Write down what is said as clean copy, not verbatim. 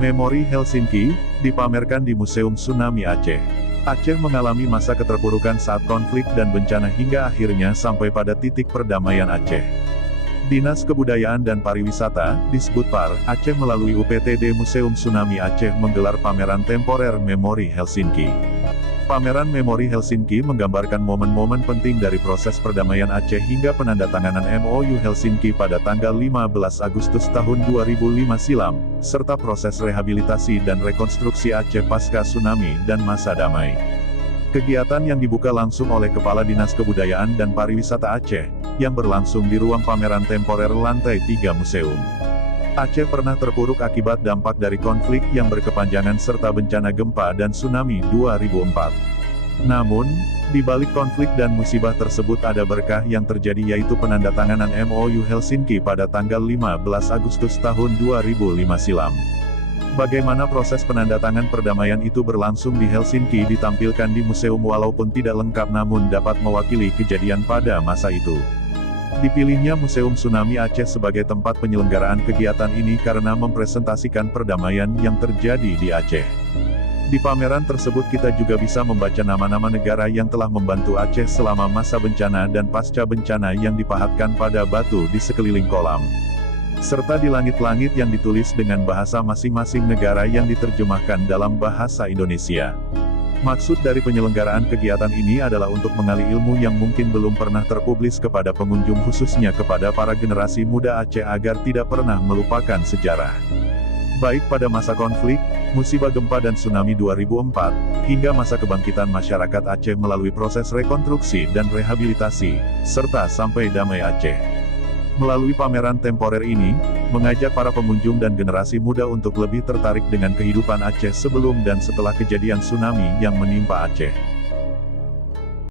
Memori Helsinki, dipamerkan di Museum Tsunami Aceh. Aceh mengalami masa keterpurukan saat konflik dan bencana hingga akhirnya sampai pada titik perdamaian Aceh. Dinas Kebudayaan dan Pariwisata, Disbudpar, Aceh melalui UPTD Museum Tsunami Aceh menggelar pameran temporer Memori Helsinki. Pameran Memori Helsinki menggambarkan momen-momen penting dari proses perdamaian Aceh hingga penandatanganan MOU Helsinki pada tanggal 15 Agustus tahun 2005 silam, serta proses rehabilitasi dan rekonstruksi Aceh pasca tsunami dan masa damai. Kegiatan yang dibuka langsung oleh Kepala Dinas Kebudayaan dan Pariwisata Aceh, yang berlangsung di ruang pameran temporer lantai 3 museum. Aceh pernah terpuruk akibat dampak dari konflik yang berkepanjangan serta bencana gempa dan tsunami 2004. Namun, di balik konflik dan musibah tersebut ada berkah yang terjadi yaitu penandatanganan MOU Helsinki pada tanggal 15 Agustus tahun 2005 silam. Bagaimana proses penandatangan perdamaian itu berlangsung di Helsinki ditampilkan di museum walaupun tidak lengkap namun dapat mewakili kejadian pada masa itu. Dipilihnya Museum Tsunami Aceh sebagai tempat penyelenggaraan kegiatan ini karena mempresentasikan perdamaian yang terjadi di Aceh. Di pameran tersebut kita juga bisa membaca nama-nama negara yang telah membantu Aceh selama masa bencana dan pasca bencana yang dipahatkan pada batu di sekeliling kolam. Serta di langit-langit yang ditulis dengan bahasa masing-masing negara yang diterjemahkan dalam bahasa Indonesia. Maksud dari penyelenggaraan kegiatan ini adalah untuk mengali ilmu yang mungkin belum pernah terpublis kepada pengunjung khususnya kepada para generasi muda Aceh agar tidak pernah melupakan sejarah. Baik pada masa konflik, musibah gempa dan tsunami 2004, hingga masa kebangkitan masyarakat Aceh melalui proses rekonstruksi dan rehabilitasi, serta sampai damai Aceh. Melalui pameran temporer ini, mengajak para pengunjung dan generasi muda untuk lebih tertarik dengan kehidupan Aceh sebelum dan setelah kejadian tsunami yang menimpa Aceh.